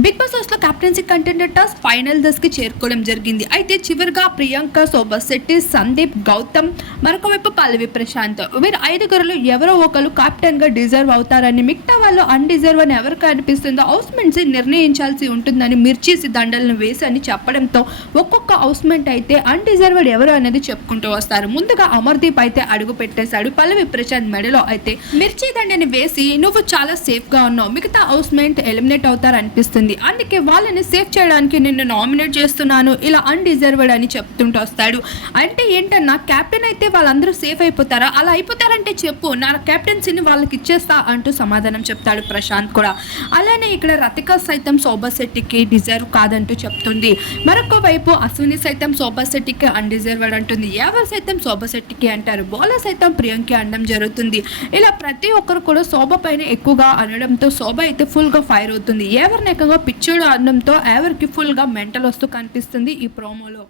Big boss హౌస్లో captaincy contender task final దశ కి చేరుకోవడం జరిగింది. అయితే చివరిగా ప్రియాంక శోభా శెట్టి సందీప్ గౌతమ్ మరొక వైపు పల్లవి ప్రశాంత్. వీరు ఐదుగురులో ఎవరో ఒకరు కెప్టెన్గా డిజర్వ్ అవుతారని మిగతా వాళ్ళు అన్డిజర్వ్ అని ఎవరికి అనిపిస్తుందో హౌస్మెంట్స్ నిర్ణయించాల్సి ఉంటుందని మిర్చేసి దండలను వేసి అని చెప్పడంతో ఒక్కొక్క హౌస్మెంట్ అయితే అన్డిజర్వ్డ్ ఎవరు అనేది చెప్పుకుంటూ వస్తారు. ముందుగా అమర్దీప్ అయితే అడుగు పెట్టేశాడు. పల్లవి ప్రశాంత్ మెడలో అయితే మిర్చి దండని వేసి నువ్వు చాలా సేఫ్గా ఉన్నావు. మిగతా హౌస్ మెంట్ ఎలిమినేట్ అవుతారు అనిపిస్తుంది. అందుకే వాళ్ళని సేఫ్ చేయడానికి నిన్ను నామినేట్ చేస్తున్నాను. ఇలా అన్డిజర్వ్డ్ అని చెప్తుంటూ వస్తాడు. అంటే ఏంటన్నా కెప్టెన్ అయితే వాళ్ళందరూ సేఫ్ అయిపోతారా? అలా అయిపోతారంటే చెప్పు. నా కెప్టెన్సీని వాళ్ళకి ఇచ్చేస్తా అంటూ సమాధానం చెప్తాడు ప్రశాంత్ కూడా. అలానే ఇక్కడ రతిక సైతం శోభాశెట్టికి డిజర్వ్ కాదంటూ చెప్తుంది. మరొక వైపు అశ్విని సైతం శోభా శెట్టికి అన్డిజర్వ్డ్ అంటుంది. ఎవరు సైతం శోభాశెట్టికి అంటారు. బోలా సైతం ప్రియాంకి అనడం జరుగుతుంది. ఇలా ప్రతి ఒక్కరు కూడా శోభ పైన ఎక్కువగా అనడంతో శోభ అయితే ఫుల్గా ఫైర్ అవుతుంది. ఎవరిని ఎక్కువగా పిచ్చోడు అనడంతో ఎవరికి ఫుల్గా మెంటల్ వస్తూ కనిపిస్తుంది ఈ ప్రోమోలో